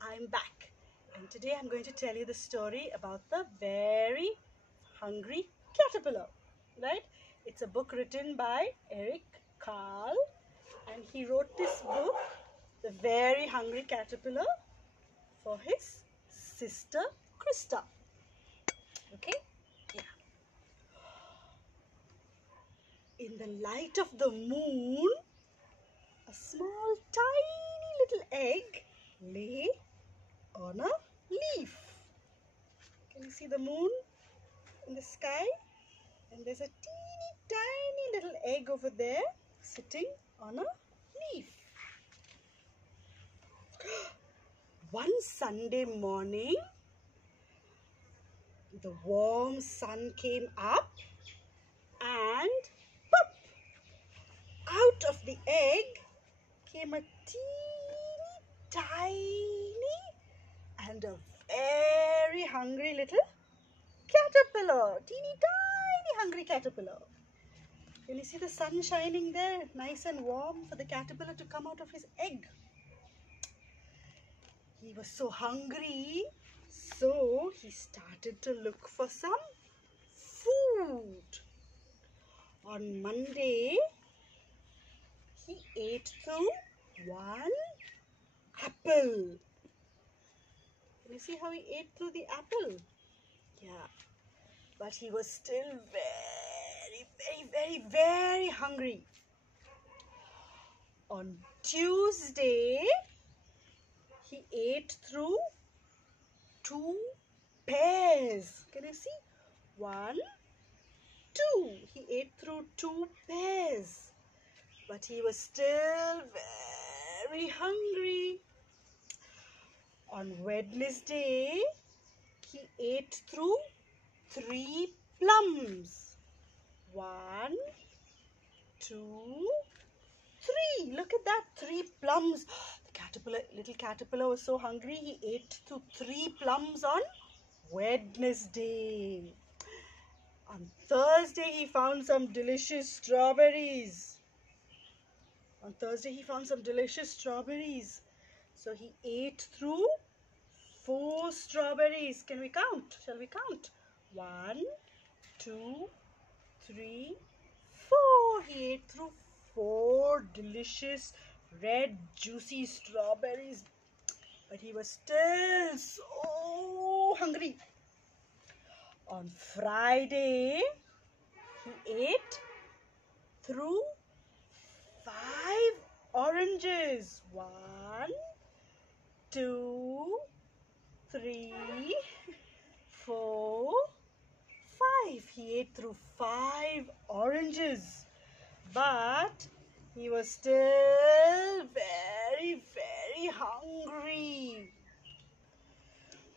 I'm back, and today I'm going to tell you the story about the very hungry caterpillar, right? It's a book written by Eric Carle, and he wrote this book, The Very Hungry Caterpillar, for his sister Krista. Okay? Yeah. In the light of the moon, a small, tiny little egg lay on a leaf. Can you see the moon in the sky? And there's a teeny tiny little egg over there sitting on a leaf. One Sunday morning, the warm sun came up and pop! Out of the egg came a teeny tiny and a very hungry little caterpillar. Teeny tiny hungry caterpillar. Can you see the sun shining there? Nice and warm for the caterpillar to come out of his egg. He was so hungry, so he started to look for some food. On Monday, he ate through one apple. Can you see how he ate through the apple? Yeah, but he was still very hungry. On Tuesday, he ate through two pears. Can you see? 1, 2. He ate through 2 pears. But he was still very hungry. On Wednesday, he ate through 3 plums. 1, 2, 3. Look at that, 3 plums. The little caterpillar was so hungry, he ate through 3 plums on Wednesday. On Thursday, he found some delicious strawberries. So he ate through 4 strawberries. Can we count? Shall we count? 1, 2, 3, 4. He ate through 4 delicious red juicy strawberries, but he was still so hungry. On Friday, he ate through 5 oranges. 1, 2, 3, 4, 5. He ate through 5 oranges, but he was still very hungry.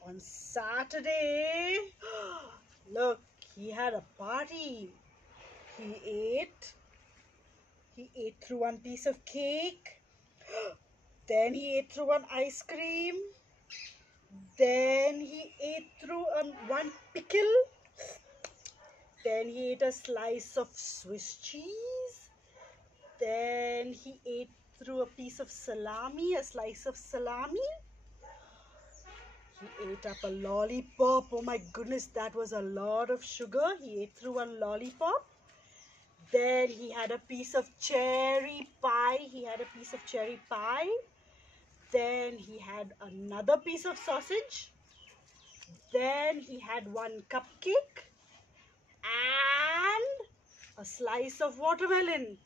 On Saturday, look, he had a party. He ate through 1 piece of cake. Then he ate through 1 ice cream. Then he ate through 1 pickle. Then he ate a slice of Swiss cheese. Then he ate through a piece of salami, a slice of salami. He ate up a lollipop. Oh my goodness, that was a lot of sugar. He ate through 1 lollipop. Then he had a piece of cherry pie. Then he had another piece of sausage. Then he had 1 cupcake and a slice of watermelon.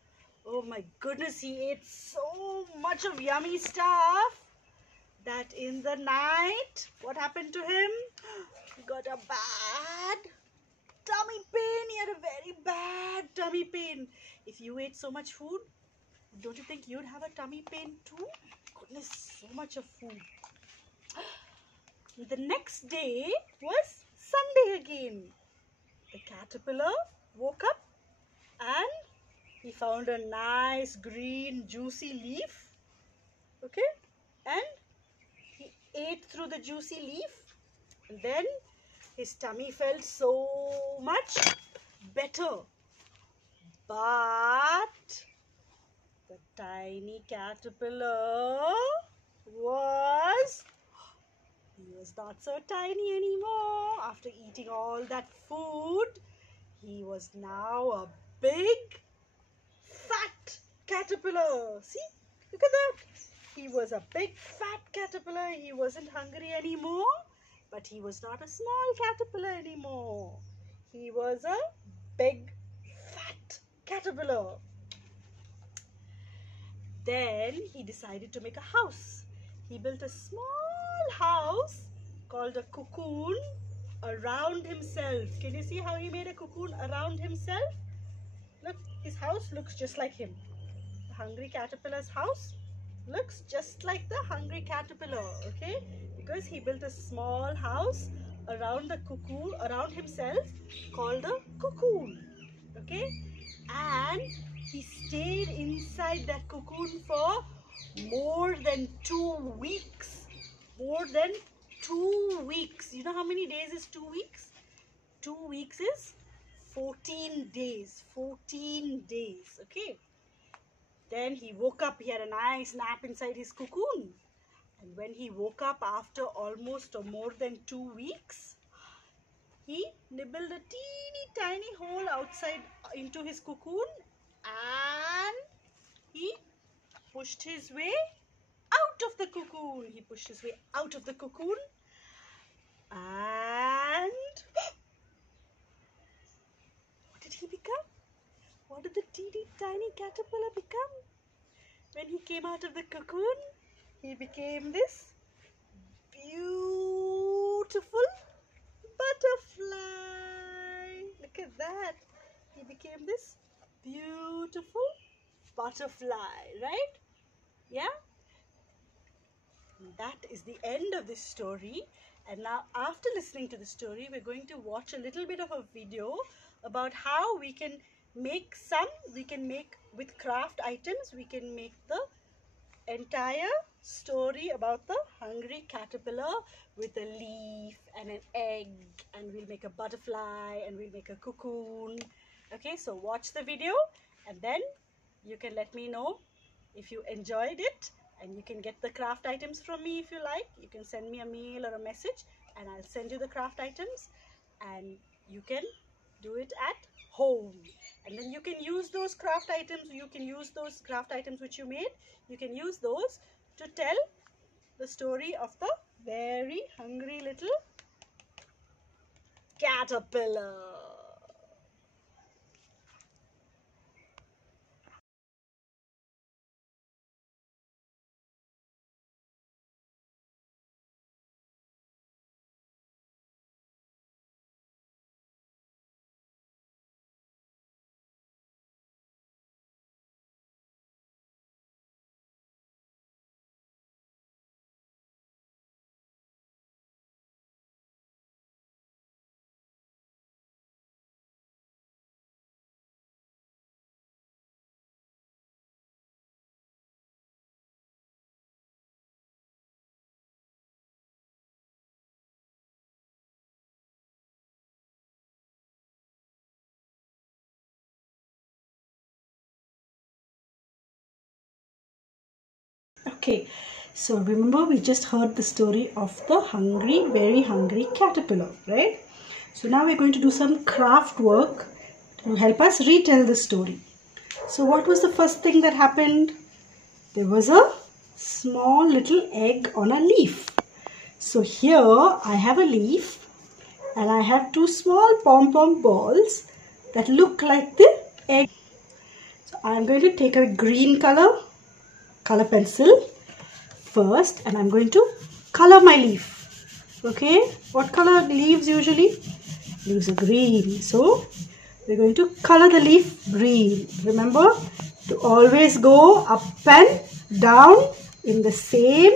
Oh my goodness, he ate so much of yummy stuff that in the night, what happened to him? He got a bad tummy pain. He had a very bad tummy pain. If you ate so much food, don't you think you'd have a tummy pain too? Goodness, so much of food. The next day was Sunday again. The caterpillar woke up and he found a nice green juicy leaf. Okay, and he ate through the juicy leaf, and then his tummy felt so much better. But the tiny caterpillar was was not so tiny anymore. After eating all that food, he was now a big, fat caterpillar. See? Look at that. He was a big, fat caterpillar. He wasn't hungry anymore, but he was not a small caterpillar anymore. He was a big, fat caterpillar. Then he decided to make a house. He built a small house called a cocoon around himself. Can you see how he made a cocoon around himself? Look, his house looks just like him. The hungry caterpillar's house looks just like the hungry caterpillar, okay? Because he built a small house around the cocoon, around himself, called a cocoon, okay? And he stayed inside that cocoon for more than 2 weeks. More than 2 weeks. You know how many days is 2 weeks? 2 weeks is 14 days. 14 days, okay? Then he woke up. He had a nice nap inside his cocoon. And when he woke up after almost or more than 2 weeks, he nibbled a teeny tiny hole outside into his cocoon and he pushed his way out of the cocoon. He pushed his way out of the cocoon and what did he become? What did the teeny tiny caterpillar become? When he came out of the cocoon, he became this beautiful butterfly. Look at that. He became this beautiful butterfly, right? Yeah? That is the end of this story. And now after listening to the story, we're going to watch a little bit of a video about how we can make with craft items, we can make the entire story about the hungry caterpillar with a leaf and an egg, and we'll make a butterfly and we'll make a cocoon. Okay, so watch the video and then you can let me know if you enjoyed it, and you can get the craft items from me if you like. You can send me a mail or a message and I'll send you the craft items, and you can do it at home. And then you can use those craft items, which you made, you can use those to tell the story of the very hungry little caterpillar. Okay, so remember we just heard the story of the hungry, very hungry caterpillar, right? So now we're going to do some craft work to help us retell the story. So what was the first thing that happened? There was a small little egg on a leaf. So here I have a leaf and I have two small pom-pom balls that look like the egg. So I'm going to take a green color pencil first and I'm going to color my leaf. Okay, what color leaves usually? Leaves are green. So we're going to color the leaf green. Remember to always go up and down in the same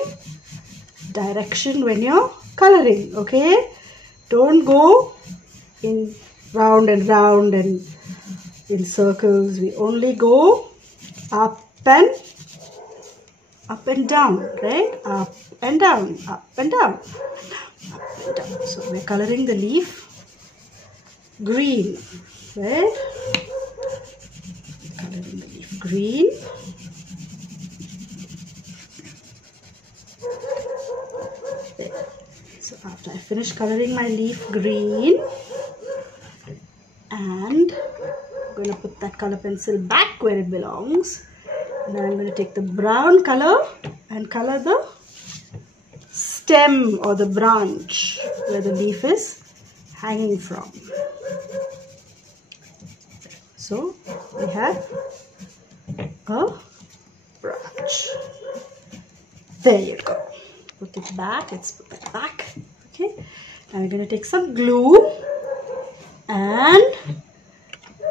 direction when you're coloring. Okay, don't go in round and round and in circles. We only go up and down, right? Up and down, up and down, up and down. So we're coloring the leaf green, right? Coloring the leaf green. There. So after I finish coloring my leaf green, and I'm going to put that color pencil back where it belongs. And then I'm going to take the brown color and color the stem or the branch where the leaf is hanging from. So we have a branch. There you go. Put it back. Let's put that back. Okay. Now we're going to take some glue and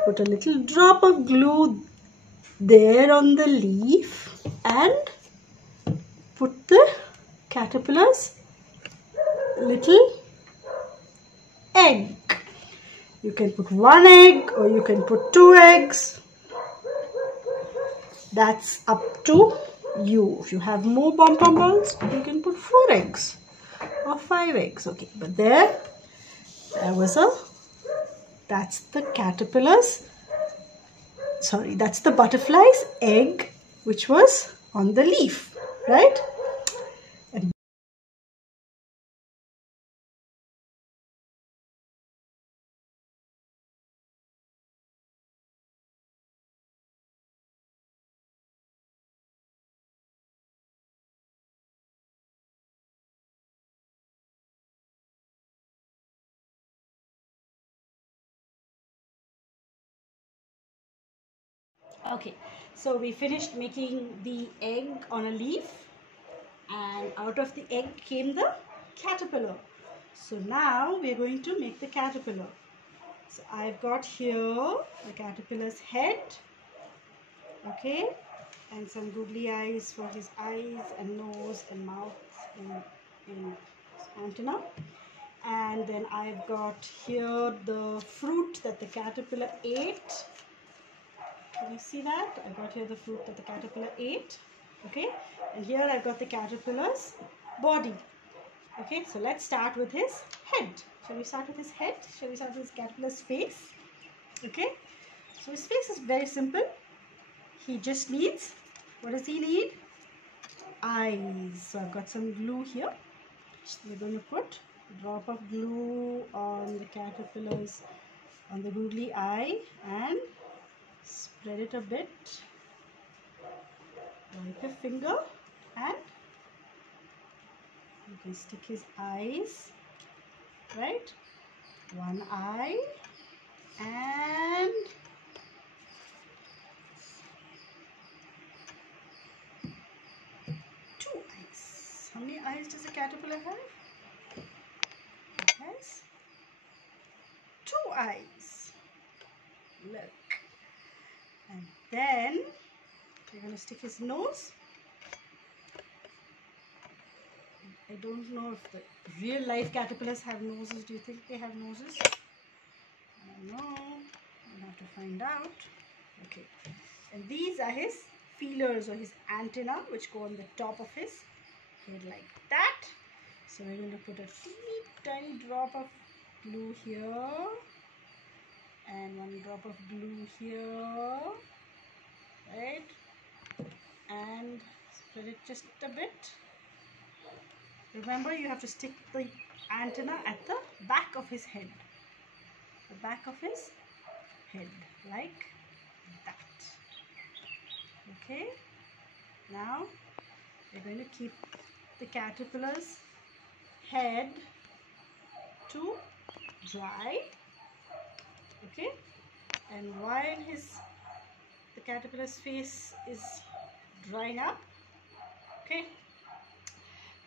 put a little drop of glue there on the leaf and put the caterpillar's little egg. You can put one egg or you can put 2 eggs. That's up to you. If you have more pom-pom balls, you can put 4 eggs or 5 eggs. Okay, but there was that's the caterpillar's, sorry, that's the butterfly's egg which was on the leaf, right? And okay, so we finished making the egg on a leaf, and out of the egg came the caterpillar. So now we're going to make the caterpillar. So I've got here the caterpillar's head, okay, and some googly eyes for his eyes and nose and mouth and antenna. And then I've got here the fruit that the caterpillar ate. Can you see that? I got here the fruit that the caterpillar ate. Okay, and here I've got the caterpillar's body. Okay, so let's start with his head. Shall we start with his head? Shall we start with his caterpillar's face? Okay, so his face is very simple. He just needs, what does he need? Eyes. So I've got some glue here. So we're going to put a drop of glue on the caterpillar's, on the googly eye, and spread it a bit like a finger, and you can stick his eyes, right? One eye and two eyes. How many eyes does a caterpillar have? It has 2 eyes. Look. And then we're going to stick his nose. I don't know if the real life caterpillars have noses. Do you think they have noses? I don't know. We'll have to find out. Okay. And these are his feelers or his antenna, which go on the top of his head like that. So we're going to put a teeny tiny drop of glue here and 1 drop of glue here, right? And spread it just a bit. Remember, you have to stick the antenna at the back of his head. The back of his head, like that. Okay. Now, we're going to keep the caterpillar's head to dry. Okay. And while the caterpillar's face is drying up, okay,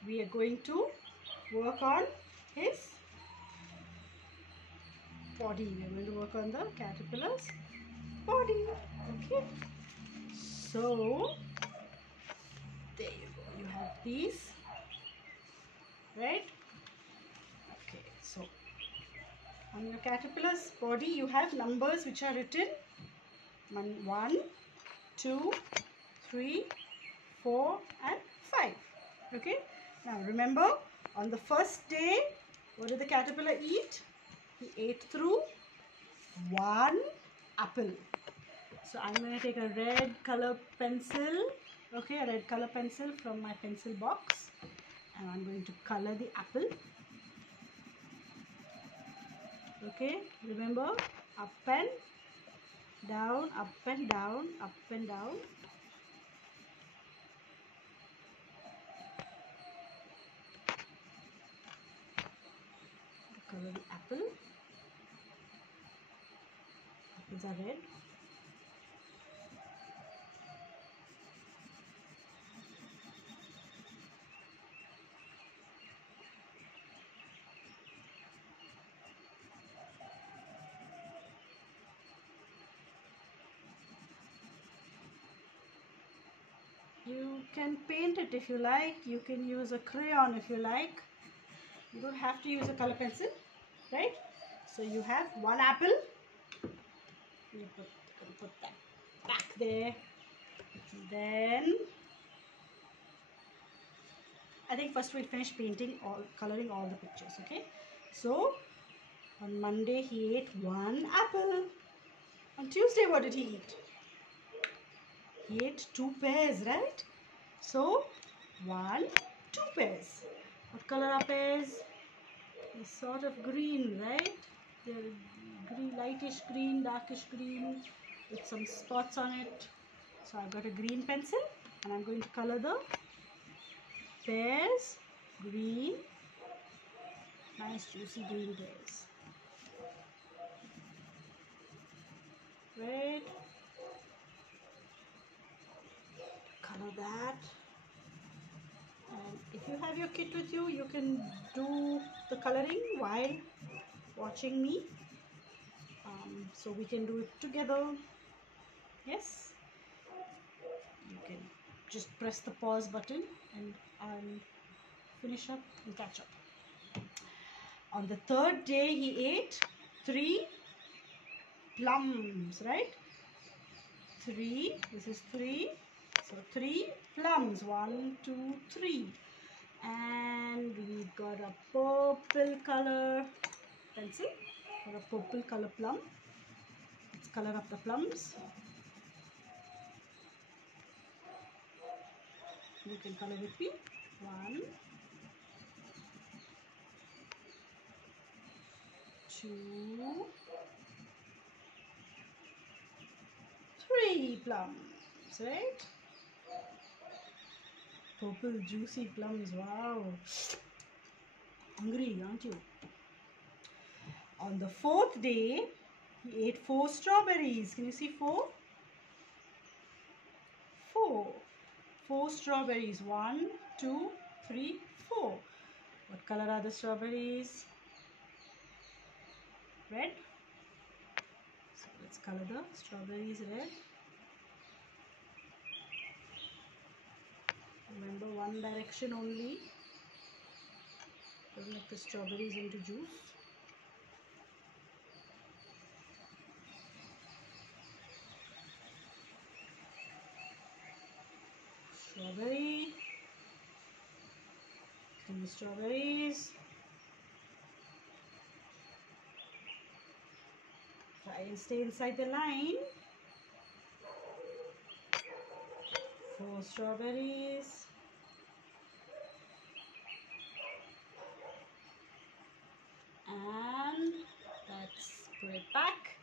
we are going to work on his body. We are going to work on the caterpillar's body. Okay. So there you go. You have these, right? Okay. So on your caterpillar's body, you have numbers which are written 1, 2, 3, 4, and 5. Okay. Now remember, on the first day, what did the caterpillar eat? He ate through 1 apple. So I'm going to take a red color pencil, okay, a red color pencil from my pencil box, and I'm going to color the apple. Okay, remember, up and down, up and down, up and down. Color the apple. Apples are red. You can paint it if you like. You can use a crayon if you like. You don't have to use a color pencil, right? So you have one apple. You put that back there. Then I think first we'll finish coloring all the pictures, okay? So on Monday he ate one apple. On Tuesday what did he eat? He ate 2 pears, right? So 1, 2 pears. What color are pears? They're sort of green, right? They're green, lightish green, darkish green with some spots on it. So I've got a green pencil and I'm going to color the pears green. Nice juicy green pears. Right? Color that. And if you have your kit with you, you can do the coloring while watching me. So we can do it together. Yes? You can just press the pause button and I'll finish up and catch up. On the third day, he ate 3 plums, right? 3, this is 3. So 3 plums, 1, 2, 3. And we've got a purple color pencil or a purple color plum. Let's color up the plums. You can color with me. 1, 2, 3 plums, right? Purple juicy plums, wow. Hungry, aren't you? On the 4th day, he ate 4 strawberries. Can you see 4? 4. 4 strawberries. 1, 2, 3, 4. What color are the strawberries? Red. So let's color the strawberries red. Remember, one direction only. Don't make the strawberries into juice. Strawberry. 3 strawberries. Try and stay inside the line. 4 strawberries. And let's put it back.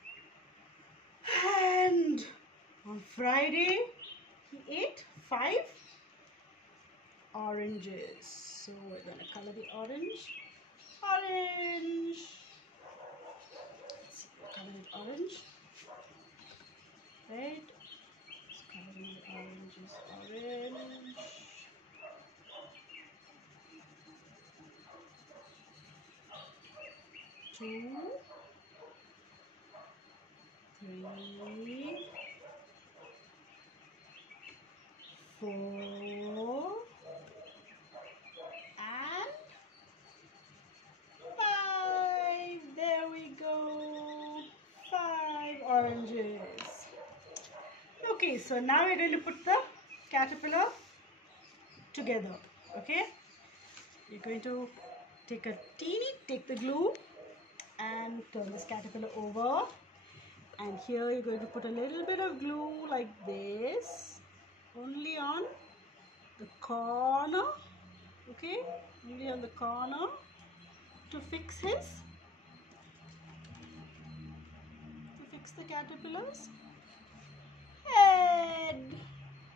And on Friday, he ate 5 oranges. So we're going to color the orange. Orange. Let's see, we're coloring it orange. Right? Let's color the oranges orange. Two, 3, 4, and 5. There we go. 5 oranges. Okay, so now we're going to put the caterpillar together. Okay, you're going to take the glue and turn this caterpillar over, and here you're going to put a little bit of glue like this, only on the corner, okay, only on the corner to fix his What's the caterpillar's head?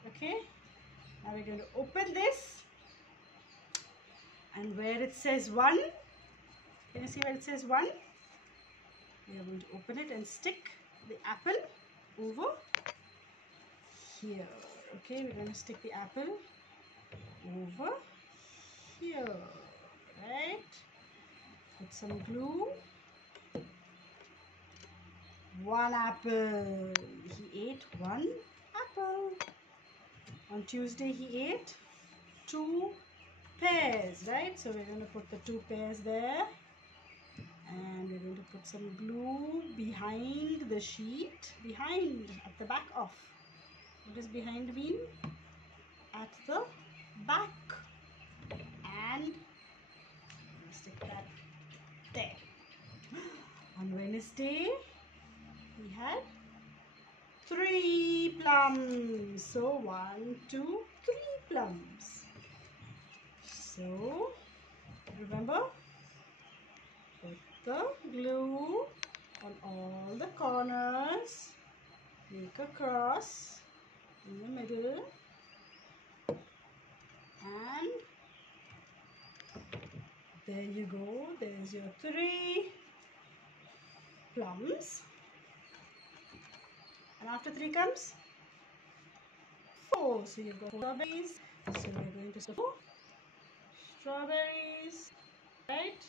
Okay, now we're going to open this, and where it says 1, can you see where it says 1? We are going to open it and stick the apple over here. Okay, we're going to stick the apple over here, right? Put some glue. 1 apple. He ate 1 apple. On Tuesday he ate 2 pears, right? So we're going to put the 2 pears there, and we're going to put some glue behind the sheet, behind, at the back of. What does behind mean? At the back. And stick that there. On Wednesday we had 3 plums. So 1, 2, 3 plums. So remember, put the glue on all the corners, make a cross in the middle, and there you go. There's your 3 plums. And after 3 comes 4. So you've got strawberries. So we're going to put 4 strawberries, right?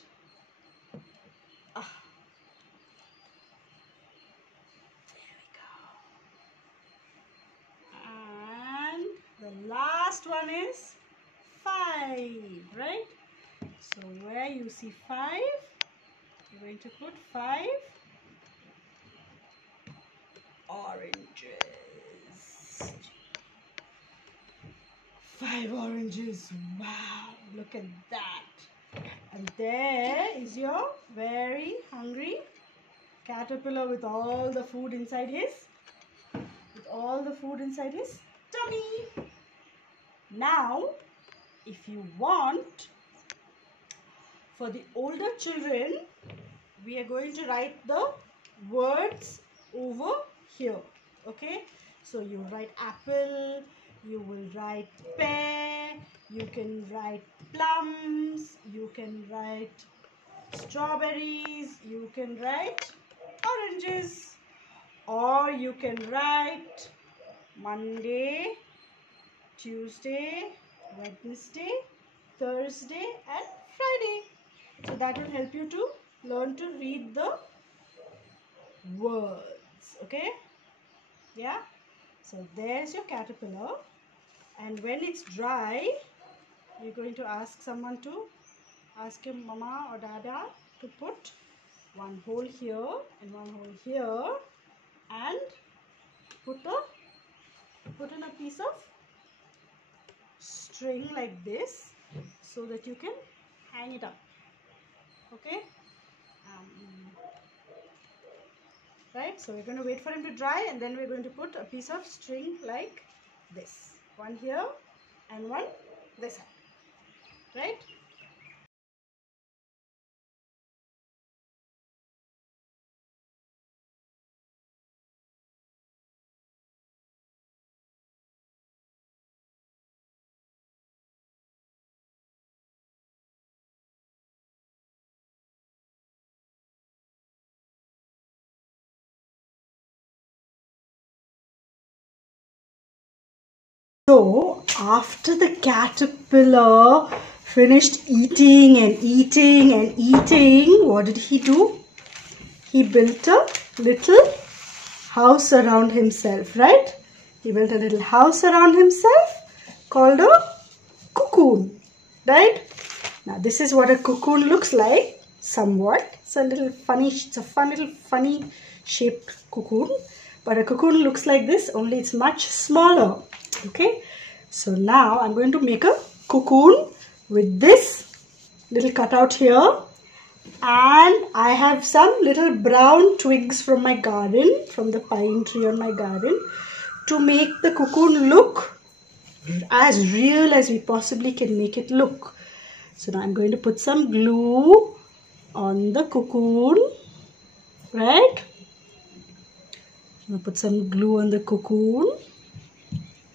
There we go. And the last one is 5, right? So where you see 5, you're going to put 5 oranges. 5 oranges. Wow, look at that. And there is your very hungry caterpillar with all the food inside his tummy. Now, if you want, for the older children, we are going to write the words over here. Okay, so you write apple, you will write pear, you can write plums, you can write strawberries, you can write oranges, or you can write Monday, Tuesday, Wednesday, Thursday and Friday. So that will help you to learn to read the words. Okay, yeah. So there's your caterpillar, and when it's dry, you're going to ask someone to ask your mama or dada to put 1 hole here and 1 hole here, and put in a piece of string like this so that you can hang it up. Okay, right, so we're going to wait for him to dry, and then we're going to put a piece of string like this, 1 here and 1 this side, right? So after the caterpillar finished eating and eating and eating, what did he do? He built a little house around himself, right? He built a little house around himself called a cocoon, right? Now this is what a cocoon looks like, somewhat. It's a little funny, it's a fun little funny shaped cocoon. But a cocoon looks like this, only it's much smaller. Okay, so now I'm going to make a cocoon with this little cutout here, and I have some little brown twigs from my garden, from the pine tree on my garden, to make the cocoon look as real as we possibly can make it look. So now I'm going to put some glue on the cocoon, right? I'm going to put some glue on the cocoon.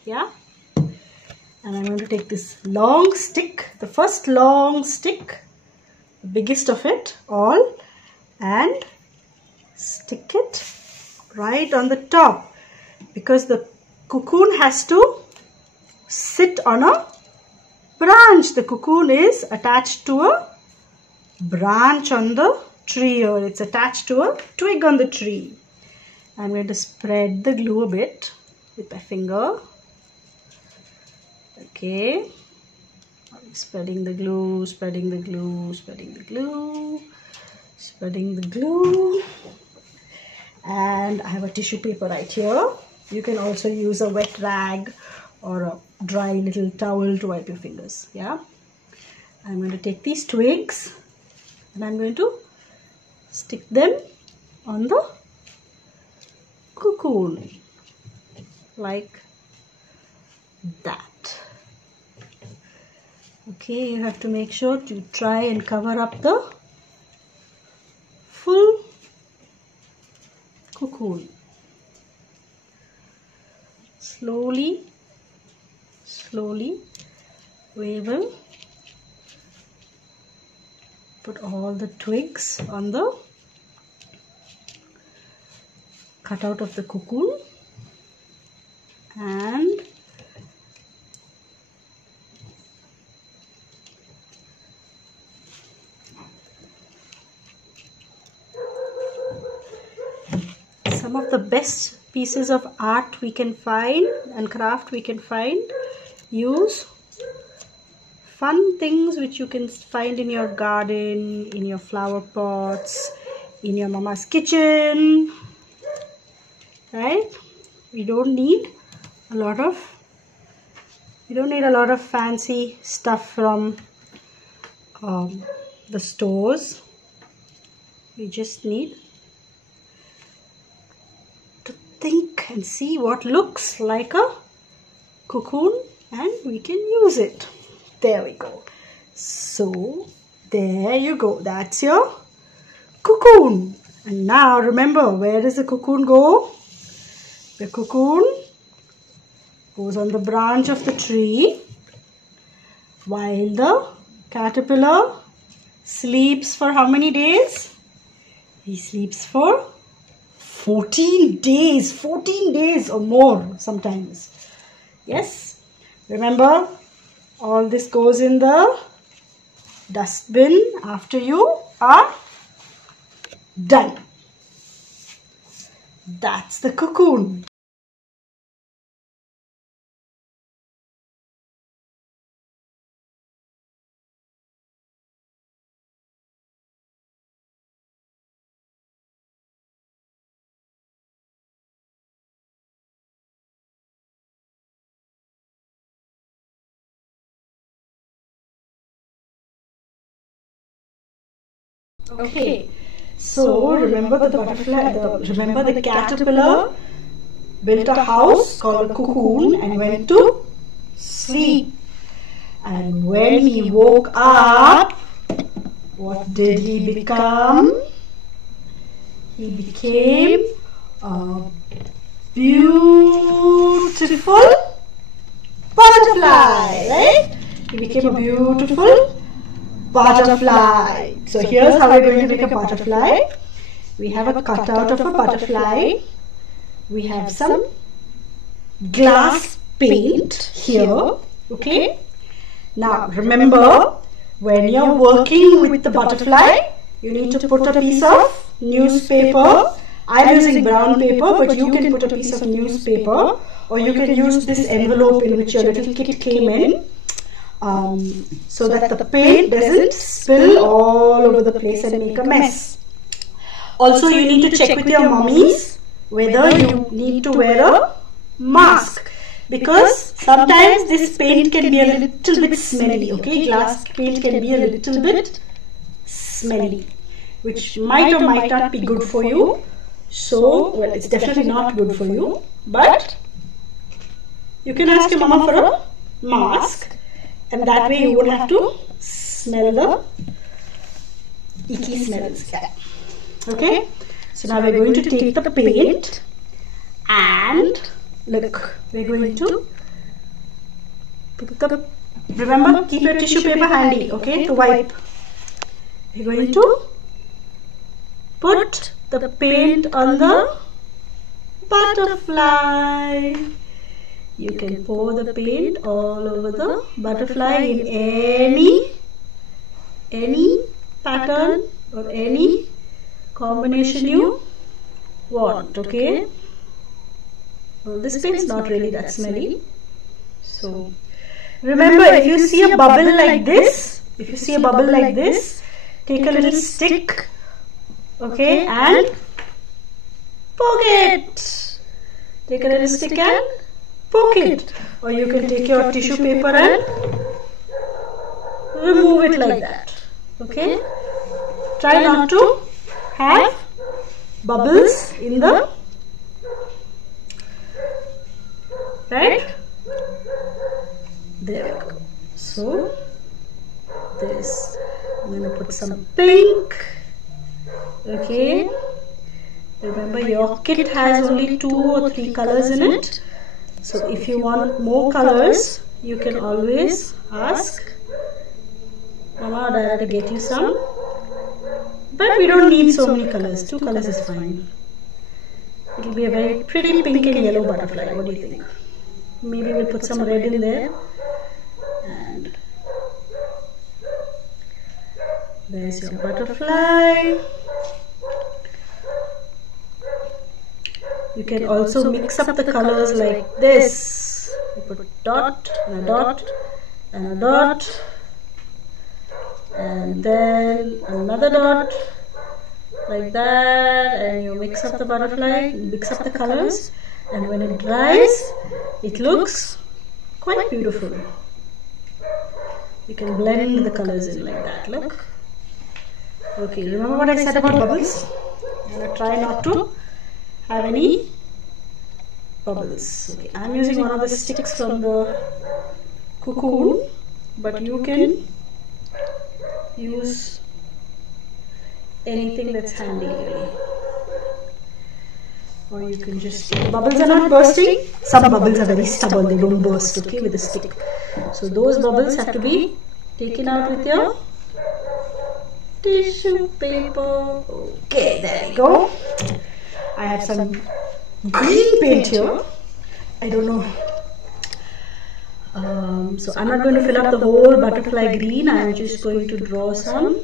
Yeah. And I'm going to take this long stick, the first long stick, the biggest of it all, and stick it right on the top, because the cocoon has to sit on a branch. The cocoon is attached to a branch on the tree, or it's attached to a twig on the tree. I'm going to spread the glue a bit with my finger. Okay, I'm spreading the glue, spreading the glue, spreading the glue, spreading the glue. And I have a tissue paper right here. You can also use a wet rag or a dry little towel to wipe your fingers. Yeah, I'm going to take these twigs and I'm going to stick them on the cocoon like that. Okay, you have to make sure to try and cover up the full cocoon. Slowly, slowly, we will put all the twigs on the cutout of the cocoon, and some of the best pieces of art we can find and craft we can find use fun things which you can find in your garden, in your flower pots, in your mama's kitchen, right? We don't need a lot of fancy stuff from the stores. We just need to think and see what looks like a cocoon, and we can use it. There we go. So there you go. That's your cocoon. And now remember, where does the cocoon go? The cocoon goes on the branch of the tree, while the caterpillar sleeps for how many days? He sleeps for 14 days. 14 days or more sometimes. Yes. Remember, all this goes in the dustbin after you are done. That's the cocoon. Okay, so remember the caterpillar built a house called a cocoon and went to sleep. And when he woke up, what did he become? He became a beautiful butterfly, right? He became a beautiful butterfly. So here's how we're going to make a butterfly. We have a cutout of a butterfly. We have some glass paint here. Okay. Now remember, when you're working with the butterfly, you need to put a piece of newspaper. I'm using brown paper, but you can put a piece of newspaper, or you can use this envelope in which your little kit came in. So that the paint doesn't spill all over the place and make a mess. Also, you need to check with your mummies whether you need to wear a mask, because sometimes this paint can be a little bit smelly. Okay, glass paint can be a little bit smelly, which might or might not be good for you. So, well, it's definitely not good for you, but you can ask your mama for a mask. And that way you won't have to smell the icky smells. Okay. So now we're going to take the paint And look, we're going to pick up, remember, keep your tissue paper handy, okay, to wipe. We're going to put the paint on the butterfly. You can pour the paint all over the butterfly in any pattern or any combination you want, okay? Well, this paint's not really that smelly. So remember, if you see a bubble like this, take a little stick, okay, and poke it. Take a little stick and poke it. Or you can take your tissue paper and remove it like that, okay? Try not to have bubbles in the, right? There we go. So this, I'm going to put some pink, okay? Remember, your kit has only 2 or 3 colors in it. So if you want more colors, you can always ask Mama or Dada to get you some. But we don't need so many colors. 2 colors is fine. It will be a very pretty pink and yellow butterfly. What do you think? Maybe we'll put some red in there. And there's your butterfly. You can also mix up the colors like this. You put a dot and a dot and a dot, and then another dot like that, and you mix up the butterfly, mix up the colors, and when it dries, it looks quite beautiful. You can blend the colors in like that, look. Okay, remember what I said about bubbles? I'm going to try not to have any bubbles. Okay, I'm using one of the sticks from the Cocoon, but you can use anything that's handy really. Or you can just, the bubbles are not bursting. Some bubbles are very stubborn, they don't burst, okay, with a stick. So those bubbles have to be taken out with your tissue paper. Okay, there we go. I have some green paint here. I don't know. So I'm not going to fill up the whole butterfly green. I'm just going to draw some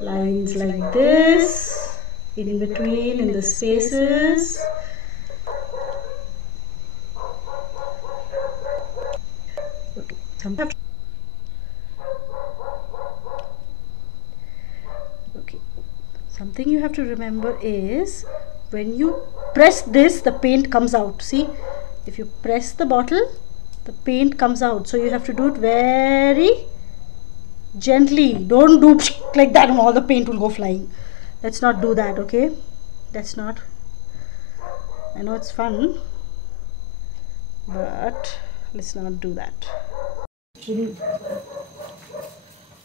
lines like this in between, in the spaces. Okay. Something you have to remember is when you press this, the paint comes out. See, if you press the bottle, the paint comes out. So you have to do it very gently. Don't do like that and all the paint will go flying. Let's not do that, okay? That's not, I know it's fun, but let's not do that.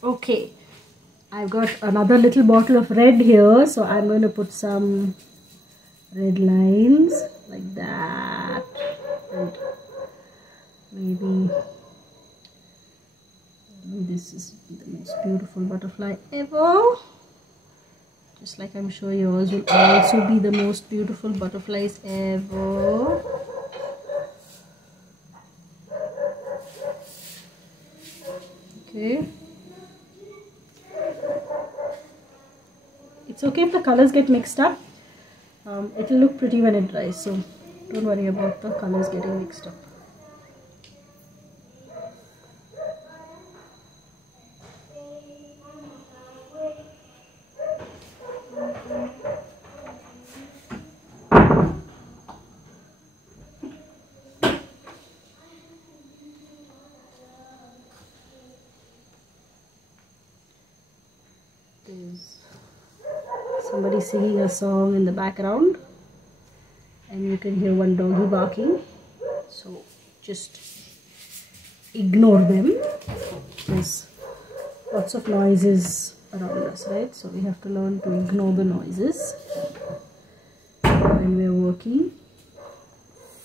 Okay, I've got another little bottle of red here, so I'm going to put some red lines like that, and maybe this is the most beautiful butterfly ever. Just like I'm sure yours will also be the most beautiful butterflies ever. Okay. It's okay if the colors get mixed up. It will look pretty when it dries, so don't worry about the colors getting mixed up. There's somebody singing a song in the background, and you can hear one doggy barking, so just ignore them. There's lots of noises around us, right? So we have to learn to ignore the noises when we're working.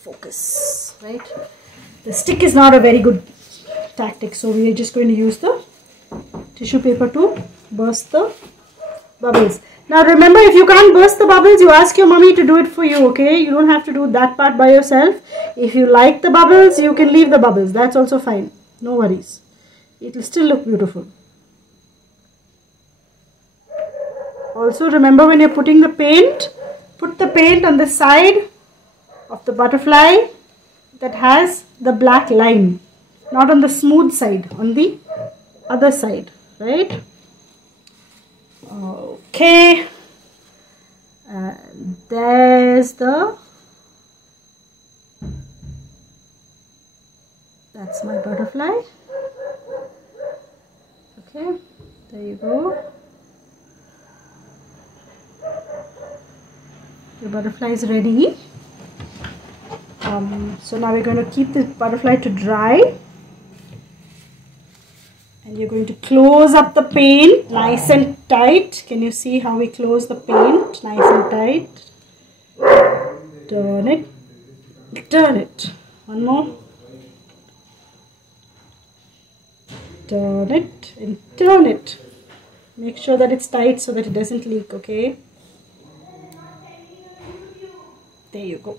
focus, right? The stick is not a very good tactic, so we are just going to use the tissue paper to burst the bubbles. Now remember, if you can't burst the bubbles, you ask your mommy to do it for you, okay? You don't have to do that part by yourself. If you like the bubbles, you can leave the bubbles. That's also fine. No worries. It will still look beautiful. Also remember, when you're putting the paint, put the paint on the side of the butterfly that has the black line. Not on the smooth side, on the other side, right? Okay. And there's that's my butterfly. Okay, there you go. The butterfly is ready. So now we're going to keep the butterfly to dry. And you're going to close up the paint nice and tight. Can you see how we close the paint nice and tight? Turn it. Turn it. One more. Turn it and turn it. Make sure that it's tight so that it doesn't leak, okay? There you go.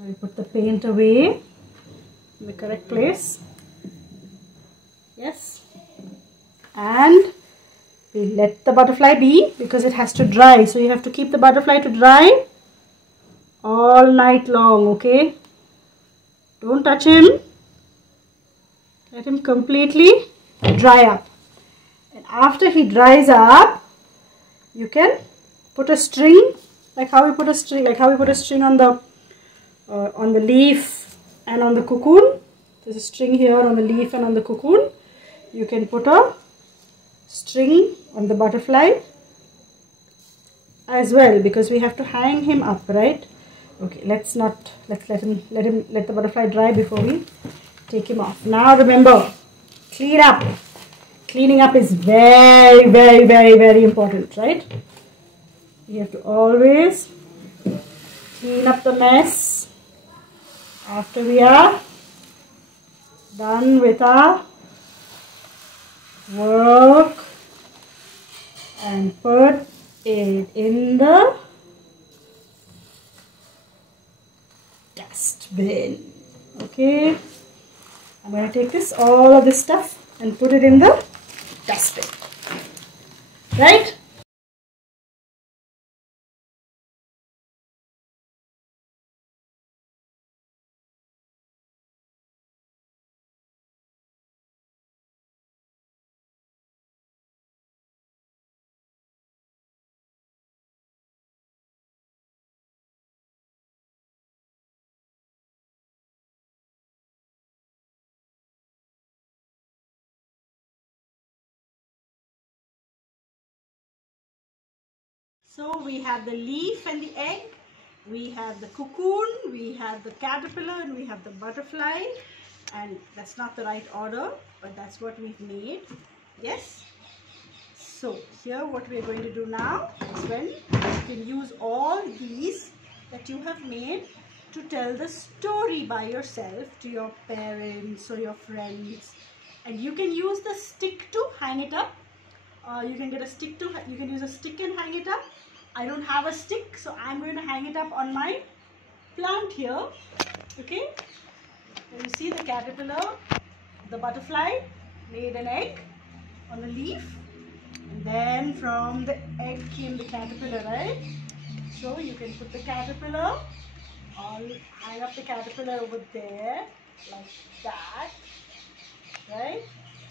We put the paint away in the correct place. Yes. And we let the butterfly be because it has to dry. So you have to keep the butterfly to dry all night long, okay? Don't touch him. Let him completely dry up. And after he dries up, you can put a string, like how we put a string on the leaf and on the cocoon. There's a string here on the leaf and on the cocoon. You can put a string on the butterfly as well, because we have to hang him up, right? Okay, let's let the butterfly dry before we take him off. Now remember, clean up. Cleaning up is very, very, very, very important, right? You have to always clean up the mess after we are done with our work, and put it in the dustbin. Okay, I'm going to take all of this stuff and put it in the dustbin, right? So we have the leaf and the egg, we have the cocoon, we have the caterpillar, and we have the butterfly. And that's not the right order, but that's what we've made. Yes? So here what we're going to do now is, when you can use all these that you have made to tell the story by yourself to your parents or your friends. And you can use the stick to hang it up. You can use a stick and hang it up. I don't have a stick, so I'm going to hang it up on my plant here. Okay, and you see the caterpillar, the butterfly laid an egg on the leaf, and then from the egg came the caterpillar, right? So you can put the caterpillar, hang up the caterpillar over there like that, right?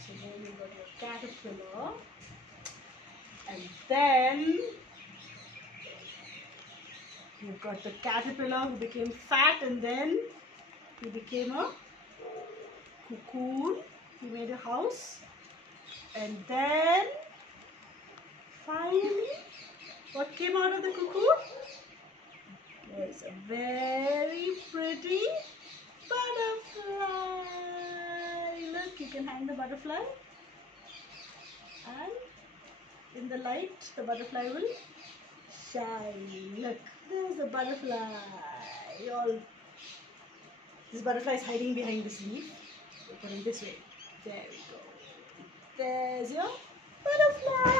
So then you've got your caterpillar, and then you've got the caterpillar who became fat, and then he became a cocoon. He made a house, and then finally, what came out of the cocoon? There's a very pretty butterfly. Look, you can hang the butterfly, and in the light, the butterfly will sky. Look, there's the butterfly. All this butterfly is hiding behind this leaf. We'll put it this way. There we go. There's your butterfly.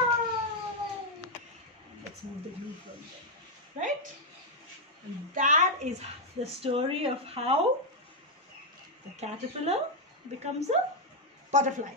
Let's move the glue from there. Right? And that is the story of how the caterpillar becomes a butterfly.